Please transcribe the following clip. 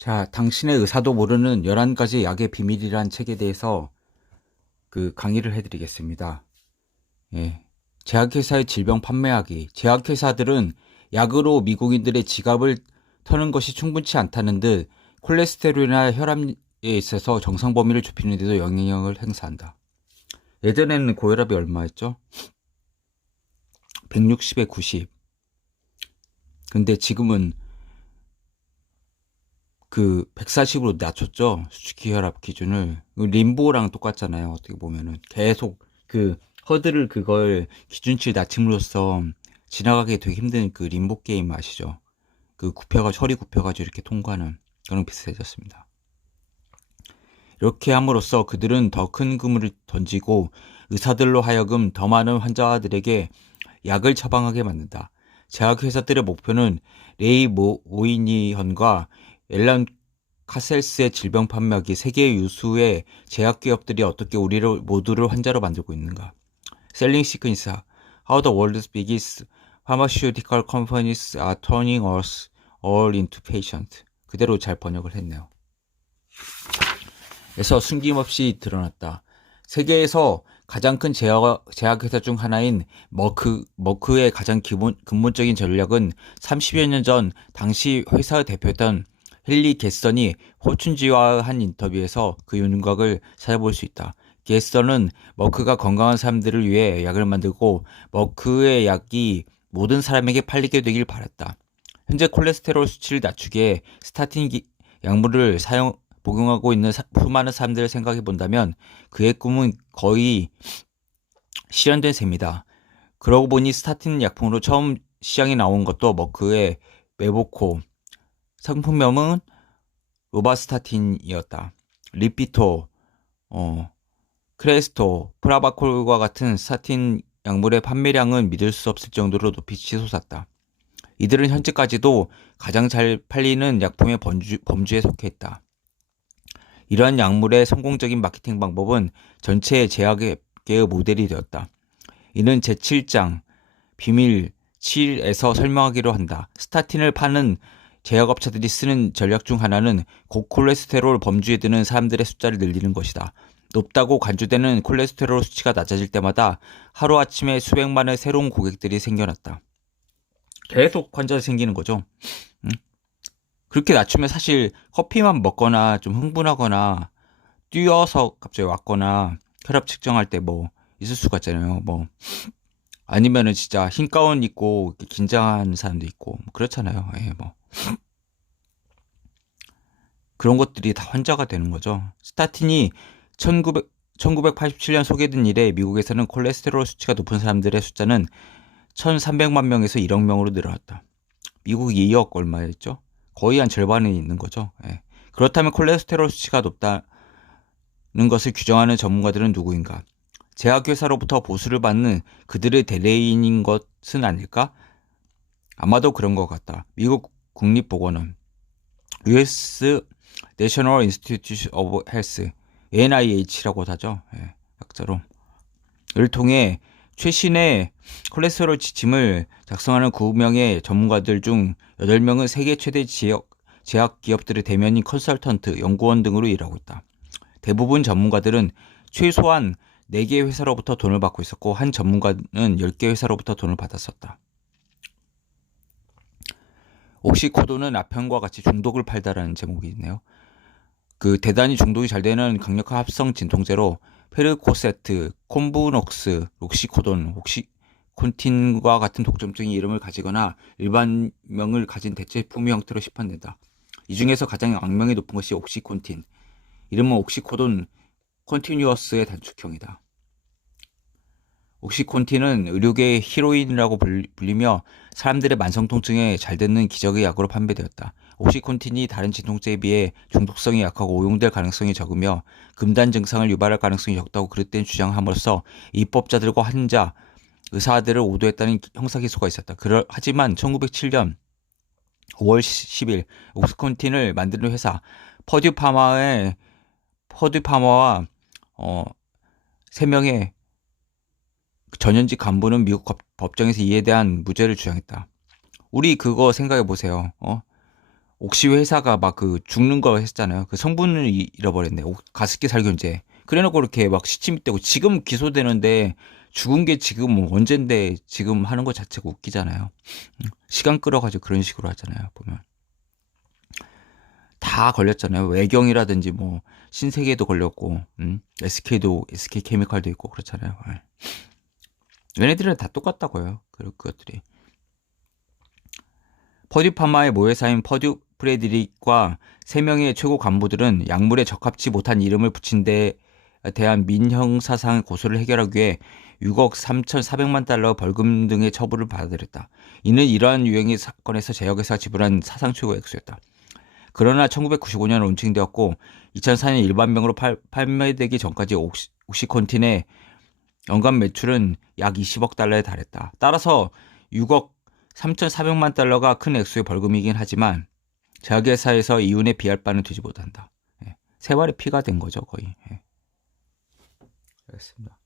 자, 당신의 의사도 모르는 11가지 약의 비밀이란 책에 대해서 강의를 해드리겠습니다. 예. 제약회사의 질병 판매하기. 제약회사들은 약으로 미국인들의 지갑을 터는 것이 충분치 않다는 듯 콜레스테롤이나 혈압에 있어서 정상 범위를 좁히는 데도 영향력을 행사한다. 예전에는 고혈압이 얼마였죠? 160에 90. 근데 지금은 140으로 낮췄죠. 수치기 혈압 기준을. 림보랑 똑같잖아요. 어떻게 보면은. 계속 허들을 그걸 기준치를 낮춤으로써 지나가기 되게 힘든 림보 게임 아시죠? 허리 굽혀가지고 이렇게 통과하는 그런 비슷해졌습니다. 이렇게 함으로써 그들은 더 큰 그물을 던지고 의사들로 하여금 더 많은 환자들에게 약을 처방하게 만든다. 제약회사들의 목표는 레이 모이니현과 앨런 카셀스의 질병 판매하기. 세계 유수의 제약기업들이 어떻게 우리를 모두를 환자로 만들고 있는가. Selling Sequence. How the world's biggest pharmaceutical companies are turning us all into patient. 그대로 잘 번역을 했네요. 그래서 숨김없이 드러났다. 세계에서 가장 큰 제약회사 중 하나인 머크의 가장 근본적인 전략은 30여 년 전 당시 회사의 대표였던 헨리 겟선이 호춘지와 한 인터뷰에서 그 윤곽을 찾아볼 수 있다. 겟선은 머크가 건강한 사람들을 위해 약을 만들고 머크의 약이 모든 사람에게 팔리게 되길 바랐다. 현재 콜레스테롤 수치를 낮추기에 스타틴 약물을 복용하고 있는 수많은 사람들을 생각해 본다면 그의 꿈은 거의 실현된 셈이다. 그러고 보니 스타틴 약품으로 처음 시장에 나온 것도 머크의 메보코, 상품명은 로바스타틴이었다. 리피토, 크레스토, 프라바콜과 같은 스타틴 약물의 판매량은 믿을 수 없을 정도로 높이 치솟았다. 이들은 현재까지도 가장 잘 팔리는 약품의 범주에 속해 있다. 이러한 약물의 성공적인 마케팅 방법은 전체 제약계의 모델이 되었다. 이는 제7장 비밀 7에서 설명하기로 한다. 스타틴을 파는 제약업체들이 쓰는 전략 중 하나는 고콜레스테롤 범주에 드는 사람들의 숫자를 늘리는 것이다. 높다고 간주되는 콜레스테롤 수치가 낮아질 때마다 하루아침에 수백만의 새로운 고객들이 생겨났다. 계속 환자가 생기는 거죠. 그렇게 낮추면 사실 커피만 먹거나 좀 흥분하거나 뛰어서 갑자기 왔거나 혈압 측정할 때 있을 수가 있잖아요. 아니면은 진짜 흰 가운 입고 긴장한 사람도 있고 그렇잖아요. 예, 그런 것들이 다 환자가 되는 거죠. 스타틴이 1987년 소개된 이래 미국에서는 콜레스테롤 수치가 높은 사람들의 숫자는 1,300만 명에서 1억 명으로 늘어났다. 미국이 2억 얼마였죠? 거의 한 절반이 있는 거죠. 예. 그렇다면 콜레스테롤 수치가 높다는 것을 규정하는 전문가들은 누구인가? 제약회사로부터 보수를 받는 그들의 대리인인 것은 아닐까? 아마도 그런 것 같다. 미국 국립보건원, US National Institute of Health, NIH라고 하죠. 예, 약자로. 를 통해 최신의 콜레스테롤 지침을 작성하는 9명의 전문가들 중 8명은 세계 최대 제약 기업들의 대면인 컨설턴트, 연구원 등으로 일하고 있다. 대부분 전문가들은 최소한 4개 회사로부터 돈을 받고 있었고 한 전문가는 10개 회사로부터 돈을 받았었다. 옥시코돈은 앞편과 같이 중독을 팔다라는 제목이 있네요. 대단히 중독이 잘 되는 강력한 합성 진통제로 페르코세트, 콤부녹스, 록시코돈, 옥시콘틴과 같은 독점적인 이름을 가지거나 일반명을 가진 대체품 형태로 시판된다. 이 중에서 가장 악명이 높은 것이 옥시콘틴. 이름은 옥시코돈 컨티뉴어스의 단축형이다. 옥시콘틴은 의료계의 히로인이라고 불리며 사람들의 만성 통증에 잘 듣는 기적의 약으로 판매되었다. 옥시콘틴이 다른 진통제에 비해 중독성이 약하고 오용될 가능성이 적으며 금단 증상을 유발할 가능성이 적다고 그릇된 주장함으로써 입법자들과 환자, 의사들을 오도했다는 형사기소가 있었다. 하지만 1907년 5월 10일 옥시콘틴을 만드는 회사 퍼듀파마와 3명의 전현직 간부는 미국 법정에서 이에 대한 무죄를 주장했다. 우리 그거 생각해 보세요. 옥시 회사가 막 그 죽는 거 했잖아요. 그 성분을 잃어버렸네. 가습기 살균제. 그래놓고 이렇게 막 시침이 떼고 지금 기소되는데 죽은 게 지금 뭐 언젠데 지금 하는 거 자체가 웃기잖아요. 시간 끌어가지고 그런 식으로 하잖아요. 보면 다 걸렸잖아요. 외경이라든지 뭐 신세계도 걸렸고, SK도 SK 케미칼도 있고 그렇잖아요. 얘네들은 다 똑같다고요. 그것들이. 퍼듀 파마의 모회사인 퍼듀 프레드릭과 3명의 최고 간부들은 약물에 적합치 못한 이름을 붙인 데 대한 민형사상 고소를 해결하기 위해 6억 3,400만 달러 벌금 등의 처벌을 받아들였다. 이는 이러한 유형의 사건에서 제약회사가 지불한 사상 최고 액수였다. 그러나 1995년 론칭되었고 2004년 일반병으로 판매되기 전까지 옥시콘틴의 연간 매출은 약 20억 달러에 달했다. 따라서 6억 3,400만 달러가 큰 액수의 벌금이긴 하지만 제약회사에서 이윤에 비할 바는 되지 못한다. 예. 세발의 피가 된 거죠, 거의. 예. 알겠습니다.